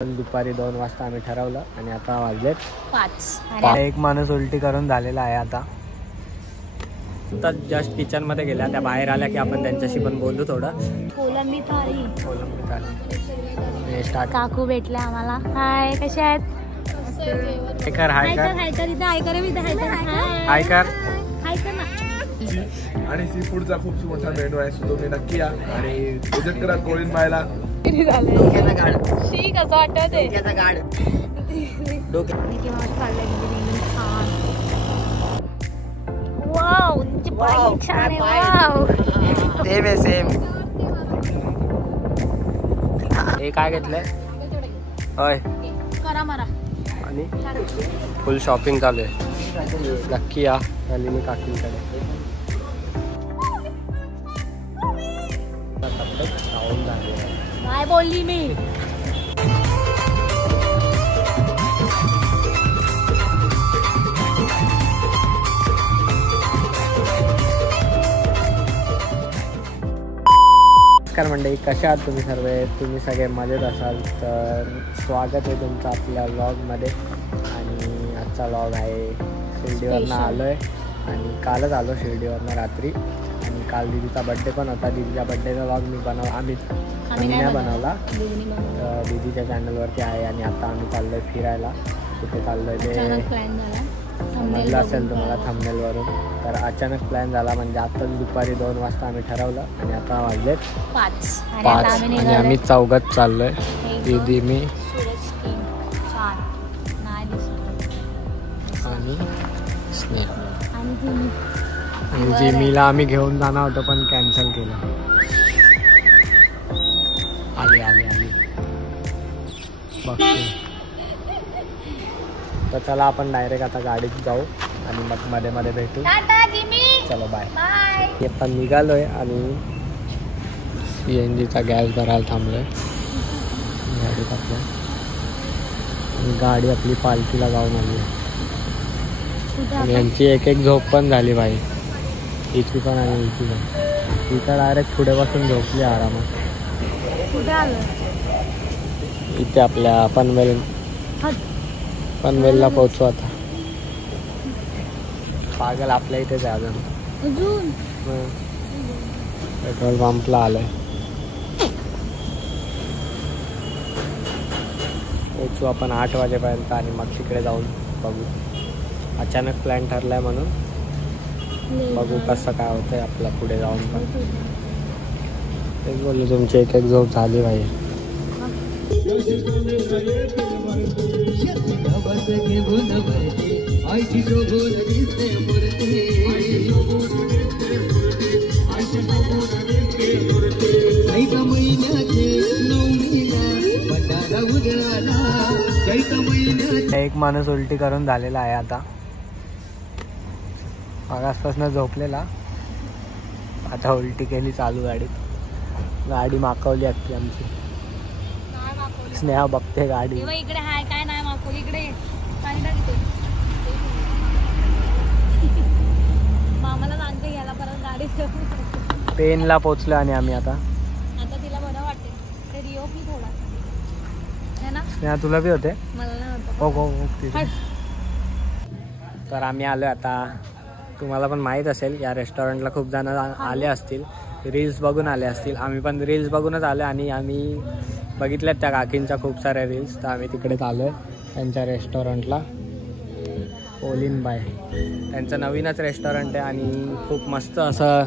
दुपारी 2 वाजता आम्ही ठरवलं आणि आता वाजलेत 5. एक माणूस उलटी करून झालेला आहे आता जस्ट किचन मध्ये गेल्या त्या बाहेर आल्या की आपण त्यांच्याशी पण बोलू थोडं. कोलंबी थाळी स्टार्ट. काकू भेटले आम्हाला. हाय, कसे आहेत? हाय कर हाय कर हाय कर इथे हाय कर इथे हाय कर हाय कर हाय कर ना. आणि सी फूडचा खूप मोठा मेनू आहे, सो तुम्ही नक्की या आणि विजिट करा कोळींबाईला. शी कसं वाटत आहे वाव, छान आहे. वाव, सेम आहे सेम. हे काय घेतलंय होय करा मारा आणि फुल शॉपिंग चालू आहे. नक्की या नलिनी काकींकडे. काय बोलली मी? नमस्कार मंडळी, कशा आहात तुम्ही सर्व? तुम्ही सगळे मजेत असाल तर स्वागत आहे तुमचं आपल्या व्लॉगमध्ये. आणि आजचा व्लॉग आहे शिर्डीवरनं आलो आहे आणि कालच आलो शिर्डीवरनं रात्री. आणि काल दीदीचा बड्डे पण होता. दीदीच्या बड्डेचा व्लॉग आम्ही नाही बनवला, तर दीदीच्या चॅनलवरती आहे. आणि आता आम्ही चाललो आहे फिरायला. कुठे चाललो आहे ते समजलं असेल तुम्हाला थंबनेलवरून. तर अचानक प्लॅन झाला, म्हणजे आताच दुपारी 2 वाजता आम्ही ठरवलं आणि आता वाजलेत 5. आणि आम्ही चौघात चाललोय. दीदी, मी आणि स्नेहा. आणि जिमीला आम्ही घेऊन जाणार होतो पण कॅन्सल केलं. आले बघते. तर चला आपण डायरेक्ट आता गाडीत जाऊ आणि मग मध्ये मध्ये भेटू. चलो बाय. हे पण निघालोय आणि CNGचा गॅस भरायला थांबलोय गाडीत आपल्या. गाडी आपली पालखीला जाऊन आली आणि यांची एक झोप पण झाली भाई. हिची पण आणि हिची पण. ही तर डायरेक्ट पुढे बसून झोपली आरामात. इथे आपल्या पनवेलला पोहोचू आता. पागल आपल्या इथेच आहे अजून. पेट्रोल पंपला आलंय. पोहोचू आपण 8 वाजेपर्यंत आणि मग तिकडे जाऊन बघू. अचानक प्लॅन ठरलाय म्हणून बघू कसं काय होतंय आपल्या पुढे जाऊन. पण तेच बोललो तुमची एक झोप झाली भाई. एक माणूस उलटी करून झालेला आहे आता. मागासपासून झोपलेला, आता उलटी केली चालू गाडीत. गाडी माकवली असती आमची. स्नेहा बघते गाडी. इकडे हाय काय नाही माकवली. इकडे मामाला सांगते याला परत गाडी. पेनला पोचलो आणि आम्ही आता तिला बरं वाटते. ते रिओ की थोडा है ना. स्नेहा तुला बी होते? मला नाही होतं. हो. तर आम्ही आलो आता. तुम्हाला पण माहीत असेल या रेस्टॉरंटला खूप जण आले असतील, रील्स बघून आले असतील. आम्ही पण रील्स बघूनच आलो आणि आम्ही बघितल्यात त्या काकींच्या खूप साऱ्या रील्स. तर आम्ही तिकडेच आलो आहे त्यांच्या रेस्टॉरंटला. कोळींबाई त्यांचं नवीनच रेस्टॉरंट आहे आणि खूप मस्त असं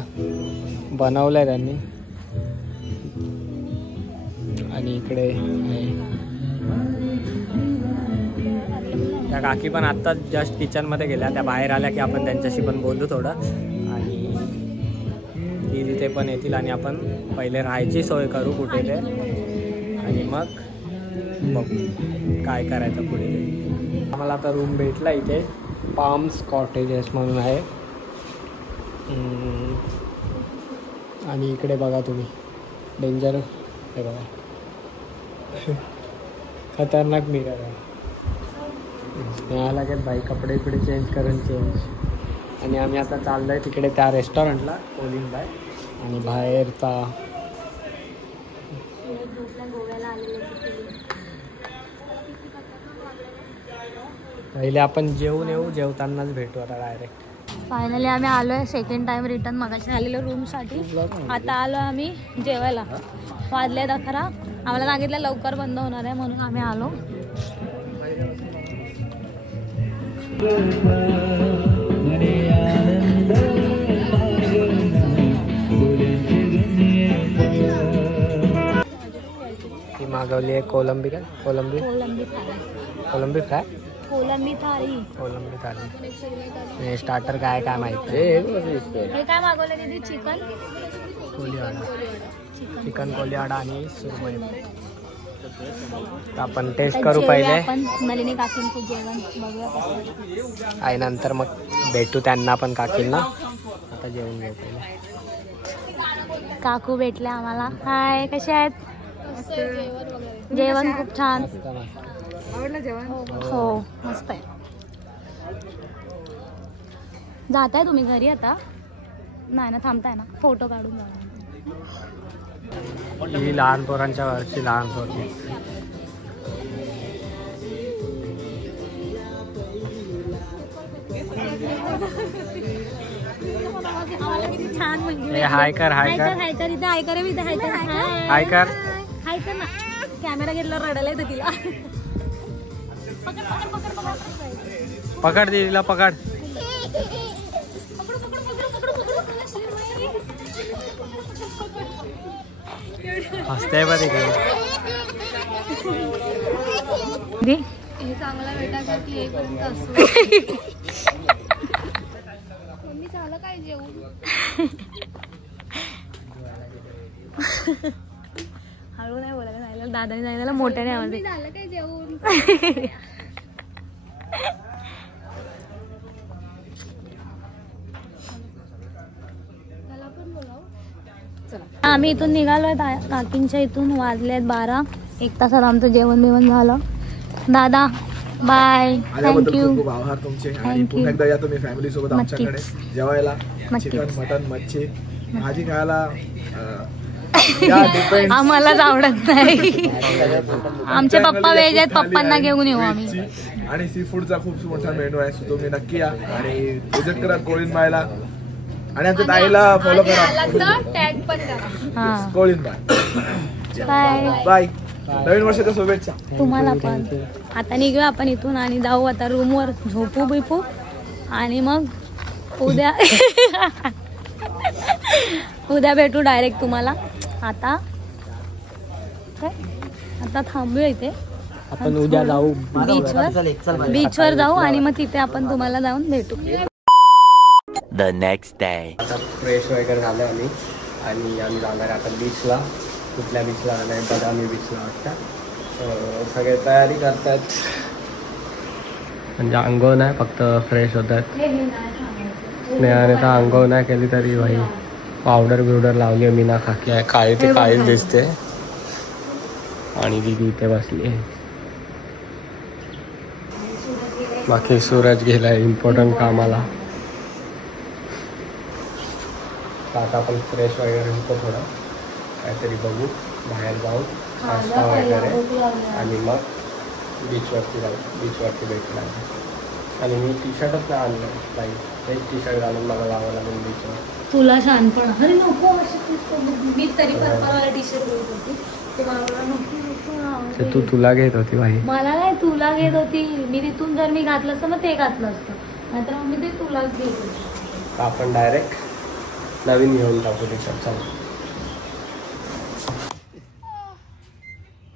बनवलं आहे त्यांनी. आणि इकडे त्या काकी पण आत्ताच जस्ट किचनमध्ये गेल्या. त्या बाहेर आल्या की आपण त्यांच्याशी पण बोलू थोडं. आणि दीदी ते पण येतील आणि आपण पहिले राहायची सोय करू कुठे ते आणि मग बघू काय करायचं पुढे. आम्हाला आता रूम भेटला इथे. पाम्स कॉटेजेस म्हणून आहे. आणि इकडे बघा तुम्ही, डेंजर हे बघा, खतरनाक मिरर आहे. लागेल भाई कपडे चेंज. आणि आम्ही आता चाललो आहे तिकडे त्या रेस्टॉरंटला कोळींबाई. आणि बाहेरचा पहिले आपण जेवून येऊ, जेवतानाच भेटू आता डायरेक्ट. फायनली आम्ही आलोय सेकंड टाइम रिटर्न. मगाशी आलेलो रूमसाठी, आता आलो आम्ही जेवायला. वाजले 11. आम्हाला सांगितलं लवकर बंद होणार आहे म्हणून आम्ही आलो. ती मागवली आहे कोलंबी. काय कोलंबी फ्राय, कोलंबी थाळी. स्टार्टर काय काय माहिती. हे काय मागवलं दीदी? चिकन कोलियाडा आणि सुरमई. आपण टेस्ट करू पहिले. आपण नलिनी काकींचं जेवण बघूया आणि नंतर मग भेटू त्यांना पण काकींना. आता जेवण घेऊ पहिले. काकू भेटले आम्हाला. हाय, कसे आहेत? जेवण खूप छान. आवडलं जेवण? हो मस्त आहे. जाताय तुम्ही घरी आता? नाही ना, थांबताय ना? फोटो काढून जा. ही लहान पोरांच्या वरची लहान पोरगी. छान म्हणजे हाय कर इथे हाय कर इथे हाय कर ना. कॅमेरा घेतला रडायला येतं तिला. पकड दिदीला, पकड. हसते बघ तिकडे. हे चांगला भेटायसाठी येईपर्यंत असतो. मम्मी झालं काय जेवून? हळू नाही बोलायला सांगितलं दादाने, सांगितलं मोठ्याने आवाज. झालं काय जेवून? आम्ही इथून निघालोय काकींच्या इथून. वाजलेत 12. 1 तासात आमचं जेवण बिवण झालं. दादा बाय, थँक्यू. खूप आभार तुमचे. आणि पुन्हा एकदा या तुम्ही फॅमिली सोबत आमच्याकडे जेवायला. चिकन, मटन, मच्छी, भाजी खायला आम्हालाच आवडत नाही. आमचे पप्पा वेज आहेत, पप्पांना घेऊन येऊ आम्ही. आणि सी फूडचा खूप मोठा मेनू आहे, सो तुम्ही नक्की या आणि विजिट करा कोळीनबाईला. आणि आमच्या ताईला फॉलो करा. टॅग पण करा. कोळीनबाई बाय बाय. नवीन वर्षाच्या शुभेच्छा तुम्हाला पण. आता निघूया आपण इथून आणि जाऊ आता रूमवर, झोपू बिपू आणि मग उद्या भेटू डायरेक्ट तुम्हाला. आता थांबूया इथे. आपण उद्या जाऊ बीचवर जाऊ आणि मग तिथे आपण तुम्हाला जाऊन भेटू. The next day. आता फ्रेश वगैरे झालं आम्ही आणि आम्ही जाणार आता बीचला. कुठल्या बीचला जाणार आहे? बदामी बीचला वाटतं. सगळे तयारी करतात. म्हणजे अंघोळ नाही, फक्त फ्रेश होतात. स्नेहाने तर अंघोळ नाही केली तरी भाई पावडर बिवडर लावली. मीना खाकी आहे, काळी ते काळीच दिसते. आणि दीदी इथे बसली आहे. बाकी सूरज गेलाय इम्पॉर्टंट कामाला. आता आपण फ्रेश वगैरे होतो, थोडं काहीतरी बघू, बाहेर जाऊ, नाश्ता वगैरे आणि मग बीचवरती जाऊ. बीचवरती भेटणार. आणि मी टी शर्टच नाही आणलं बाई. हेच टी शर्ट घालून मला जावं लागेल बीचवर. तुला शहाणपण. अरे नको, मी तरी पर्पलवाला टी शर्ट घेत होती. तुला घेत होती भाई. मला नाही, तुला घेत होती मी. तिथून जर मी घातलं असतं मग ते घातलं असतं, नाहीतर मग मी ते तुलाच घेत होती. आपण डायरेक्ट नवीन घेऊन टाकू टी शर्ट. चला.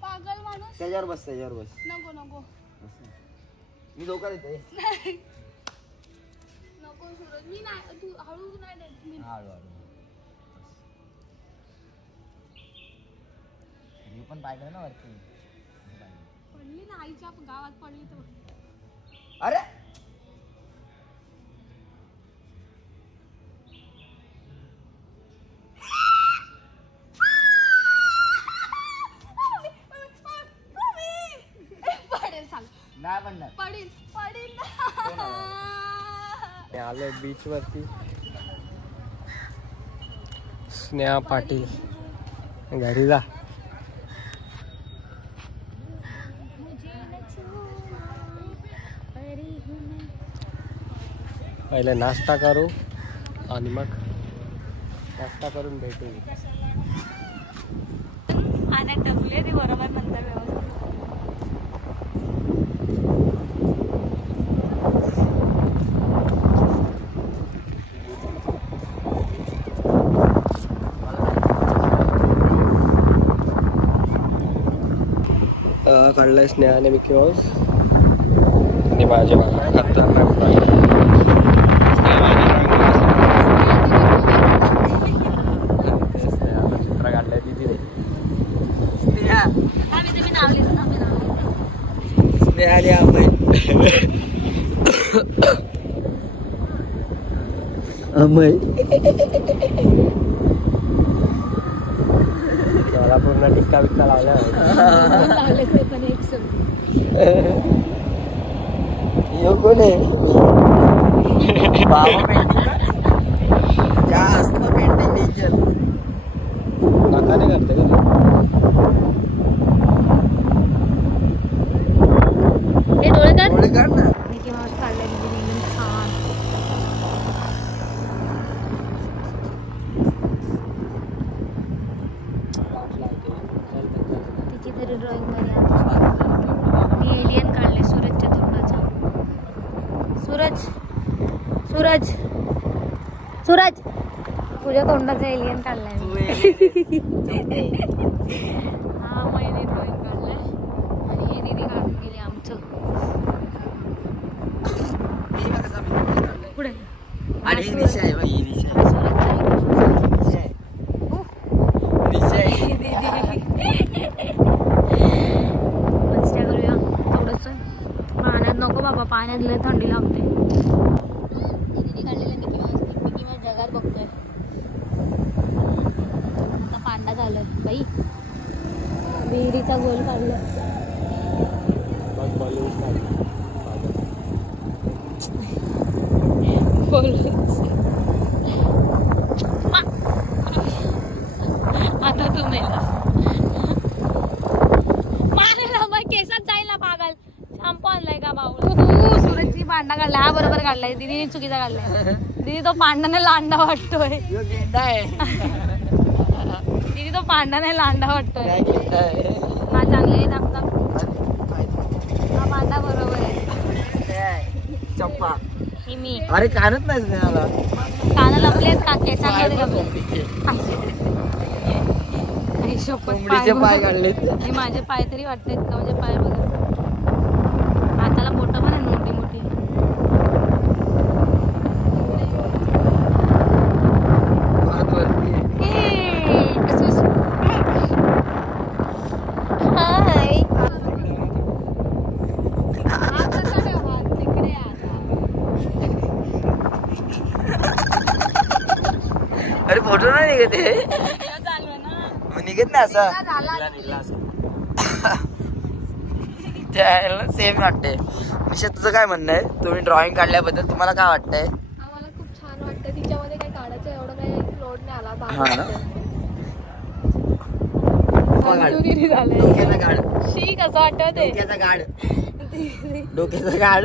पागल माणूस. त्याच्यावर बस. नको मी धोका देतोय. नको सूरज, मी नाही. तू हळू नाही देत मी. मी पण पाहिलं ना वरती. पडली ना आईच्या गावात पडली तर. अरे नाही पडणार. पडेल आलोय बीच वरती. स्नेहा पाटील घरी जा. पहिले नाश्ता करू आणि मग नाश्ता करून भेटू. पाण्यात डबले ती बरोबर म्हणता व्यवस्थित. काढलंय स्नेहाने मिकी माऊस आणि माझ्या खतरनाक स्नेहाला चित्र काढलंय दिदीने. स्नेहाने अमय अमय मला पूर्ण टिक्का बिक्का लावला. कोण आहे जास्त पेंटिंग टीचर नाकाने करते का हे डोळे काढ ना. मिकी माऊस काढलाय दीदीने छान. तिची तरी ड्रॉइंग मध्ये मी एलियन काढले सूरजच्या तोंडाचा. सूरज सूरज सूरज तुझ्या तोंडाचा एलियन काढलाय. हा महिने ड्रॉइंग काढलाय आणि हे दीदी काढून गेली आमचं. पुढे आणि ही दिशा आहे ही दिशा मस्त्या करूया थोडस. पाण्यात नको बाबा, पाण्यात लय थंडी लागते. दीदी काढलेलं मिकी माऊस जगात बघतोय. आता पांडा झालाय बाई. विहिरीचा गोल काढलाय. आता तू मेला मारायला मग केसात जाईल ना पागल. शॅम्पू आणलाय का भाऊ? सूरजची पांडा काढलाय. हा बरोबर काढलाय. दीदीने चुकीचा काढलाय. दीदी तो पांडाने लांडा वाटतोय. दीदी तो पांडाने लांडा वाटतोय. हा चांगले दाखता. हा पांडा बरोबर आहे. चंपा ही मी. अरे कानच नाही स्नेहाला. काना लपलेत का केसांमध्ये लपले. कोंबडीचे पाय काढलेत. हे माझे पाय तरी वाटतात का? म्हणजे पाय बघा. हाताला बोटं पण आहे मोठी मोठी. अरे फोटो नाही निघत आहे. निघत नाही असं सेम वाटतंय. निशा तुझं काय म्हणणं आहे? तुम्ही ड्रॉइंग काढल्याबद्दल तुम्हाला काय वाटतंय? आम्हाला खूप छान वाटतं. तिच्यामध्ये काही काढायचं एवढं काही लोड नाही आला. डोक्याचा गाड शी कसं वाटत आहे. डोक्याचा गाड डोक्याचा गाड.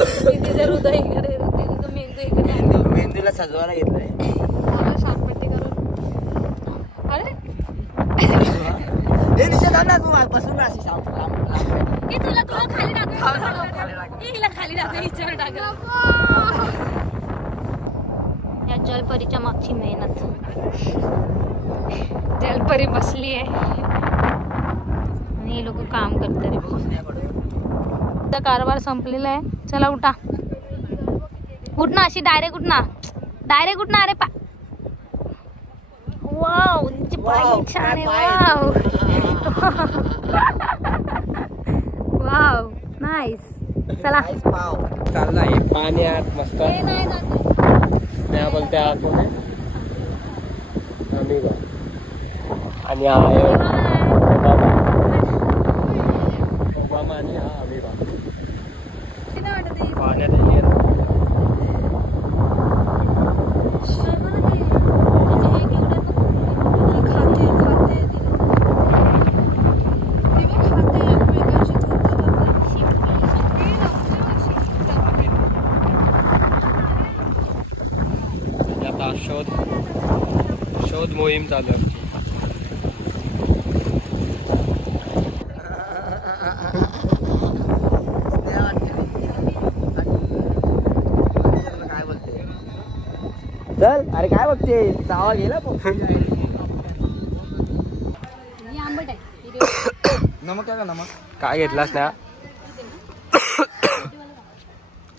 तिचं हृदय इकडे, तिचं मेंदू इकडे. मेंदूला सजवायला घेतलंय. शार्पट्टी करून. अरे हे निशा थांब ना, तू बसून ना अशी तुला खाली टाकलं. खाली टाकलं. हिच्यावर टाकलं. या जलपरीच्या मागची मेहनत. जलपरी बसली आहे आणि हे लोक काम करतात. कारभार संपलेला आहे. चला उठा. उठ ना अशी डायरेक्ट उठ ना. डायरेक्ट उठ ना. अरे वाव छान आहे. Wow nice. चला चाललाय पाण्यात मस्त. त्या बोलते आतमध्ये आणि हा आहे ओबामा आणि हा अमिबा. पाण्यात मोहीम चालू आहे. काय बोलते चल अरे काय बघते चावा गेला आंबट आहे नमक काय का नमक काय घेतलास ना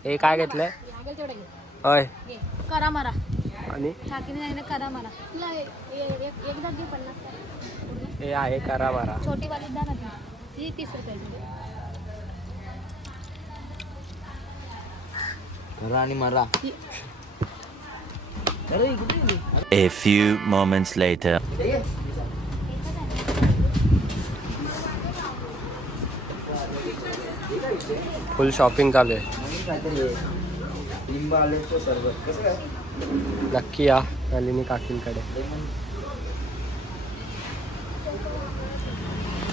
हे काय घेतलंय होय करा मारा आणि काकीने करा मारा एकदा दे 50. हे आहे करा मारा. छोटी वाली द्या ना ती 30 रुपयाची. करा आणि मरा A few moments later. Full shopping चालू आहे. लिंबू आल्याचं सरबत कसं काय नक्की या नलिनी काकींकडे.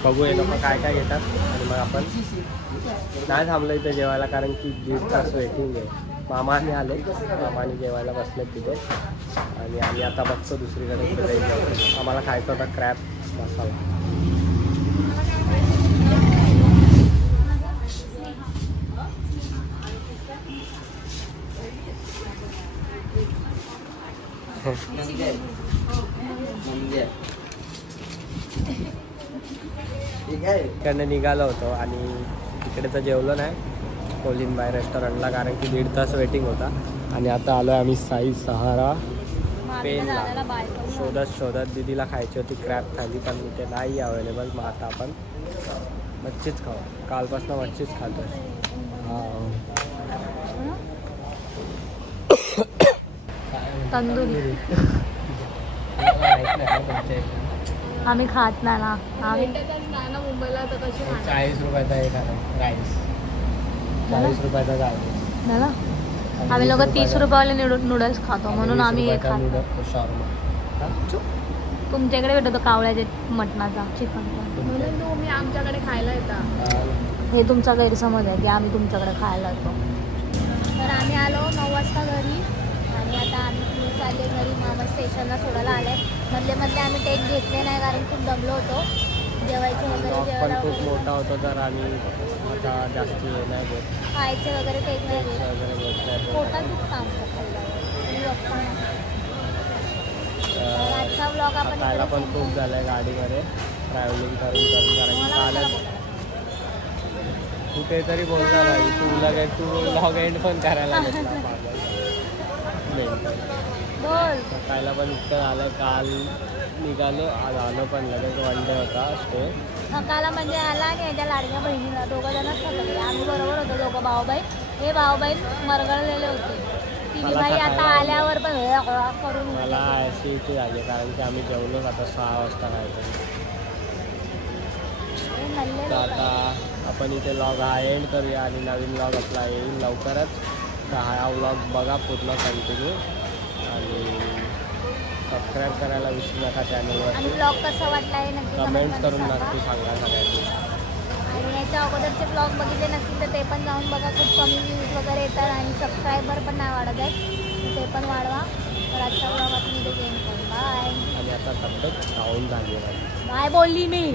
बघू हे लोक काय काय घेतात आणि मग आपण नाही थांबलो इथे जेवायला कारण की 1.5 तास वेटिंग आहे. मामाने आले मामाने जेवायला बसले तिथे आणि आम्ही आता बघतो दुसरीकडे कुठे जाऊ. आम्हाला खायचा होता क्रॅब मसाला. इकडनं निघालो होतो आणि तिकडे तर जेवलो नाही कोलिनबाई रेस्टॉरंटला कारण की 1.5 तास वेटिंग होता. आणि आता आलो आम्ही साई सहारा पेनला शोधत दीदीला खायची होती क्रॅब थाली पण इथे नाही अवेलेबल. मग आता आपण मच्छीच खाऊ. कालपासून मच्छीच खातो. तंदुरी आम्ही खात नाही ना. आम्ही मुंबईला तर कशी 40 रुपयाचा एक राईस 40 रुपयाचा राईस झाला. आम्ही लोक 30 रुपयावाले नूडल्स खातो म्हणून आम्ही हे खातो. तुमच्याकडे भेटतो कावळ्याचे मटणाचा चिकनचा म्हणून तुम्ही आमच्याकडे खायला येता. हे तुमचा गैरसमज आहे की आम्ही तुमच्याकडे खायला येतो. तर आम्ही आलो 9 वाजता घरी आणि आता आम्ही चालले घरी. मामा स्टेशनला सोडायला आले. मधले आम्ही टेक घेतले नाही कारण खूप दमलो होतो. जेवायचे वगैरे पण खूप मोठा होतो तर आम्ही आता जास्त हे नाही घेत. खायचे वगैरे टेक नाही घेत. वगैरे घेत नाही. पोटात दुखतं आमचं खाल्ल्यावर. आजचा ब्लॉग आपण खायला पण खूप झालं आहे गाडीमध्ये ट्रॅव्हलिंग करून कारण की कालच कुठेतरी बोलता नाही तू ब्लॉग एंड पण करायला घेतला. बोल सकाळला पण इतकं झालं. काल निघालो आज आलो पण लगेच 1 डे होता स्टे. सकाळला म्हणजे आला आणि याच्या लाडक्या बहिणीला 2 जणच थकले. आम्ही बरोबर होतो 2 भाऊबाई. हे भाऊबाई मरगळलेले होते. तिन्ही भाई आता आल्यावर पण करून मला ॲसिडिटी झाली कारण की आम्ही जेवलोच आता 6 वाजता खायचं. तर आता आपण इथे व्लॉग हा एंड करूया आणि नवीन व्लॉग आपला येईल लवकरच. तर हा व्लॉग बघा पूर्ण कंटिन्यू आणि सबस्क्राईब करायला विसरू नका चॅनलवर. आणि ब्लॉग कसा वाटला आहे नक्की कमेंट्स करून नक्की सांगा सगळ्यांनी. आणि याच्या अगोदरचे ब्लॉग बघितले नसतील तर ते पण जाऊन बघा. खूप कमी व्ह्यूज वगैरे येतात आणि सबस्क्रायबर पण नाही वाढत आहेत. ते पण वाढवा. तर आजचा ब्लॉग आपण इथे एंड करू. बाय. आणि आता तब्येत डाऊन झाली आहे. बाय बोलली मी.